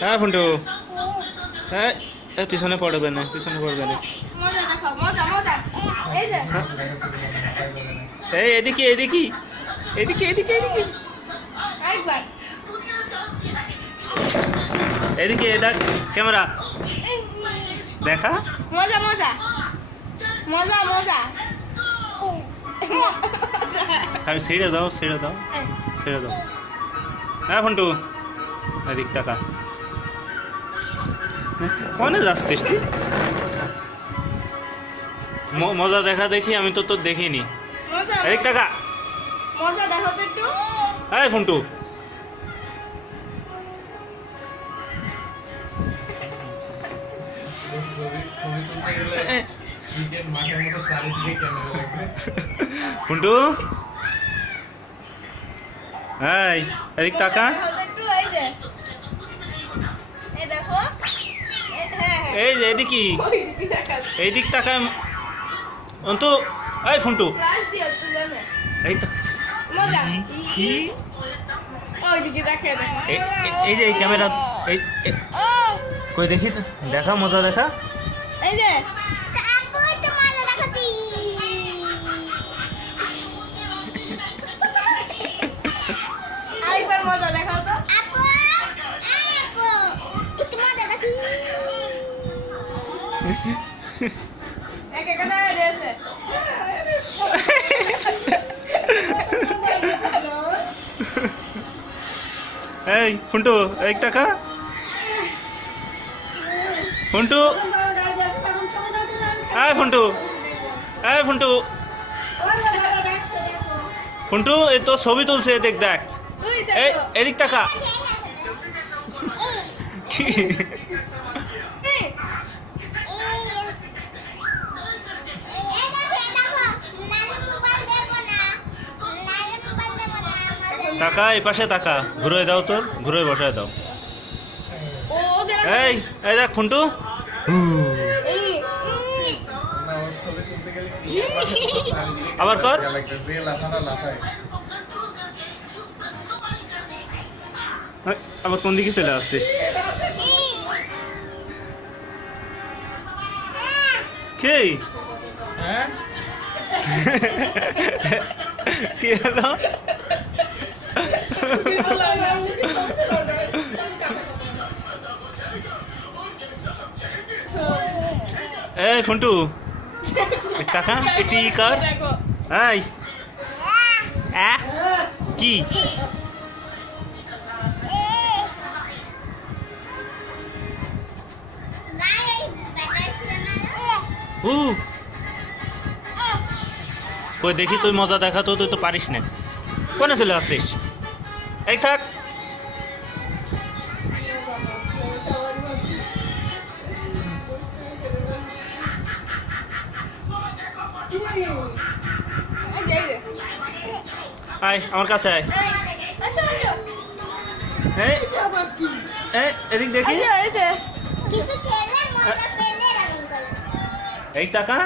হ্যাঁ ফন্টু, হ্যাঁ পিছনে পড়বে না, পিছনে পড়বে না। এই এদিকে এদিকে এদিকে এদিকে এদিকে এদিকে দেখ ক্যামেরা দেখা। মজা মজা মজা মজা। ছেড়ে দাও ছেড়ে দাও ছেড়ে দাও। হ্যাঁ ফন্টু এদিক টাকা কনে যাচ্ছিস তুই? মজা দেখা দেখি, আমি তো তোর দেখিনি। এদিক টাকা মজা দেখো তো একটু। এই ফন্টু ফন্টু এই এদিক টাকা। এই যে এদিকে এইদিক টাকায় অন্তু। এই ফন্টু এই যে এই ক্যামেরা কই দেখি তো, দেখা মজা দেখা। এই যে আরেকবার মজা দেখাও তো। এই ফন্টু এক টাকা ফন্টু। এই ফন্টু এই ফন্টু ফন্টু এই তো ছবি তুলছে, দেখ দেখ। এই এদিক টাকা। টাকা এই পাশে টাকা ঘুরে দাও, তোর ঘুরে বসায় দাও। এই এই দেখ ফন্টু আবার কর। আবার কোন দিকে চলে আসছিস? কে কি হলো? এই ফন্টু টাকা এটি কর। এই কি কই দেখি তুই মজা দেখা তো, তুই তো পারিস না। কোনে চলে আসছিস? এই থাক। আয় আমার কাছে আয়। এদিক দেখি এই টাকা।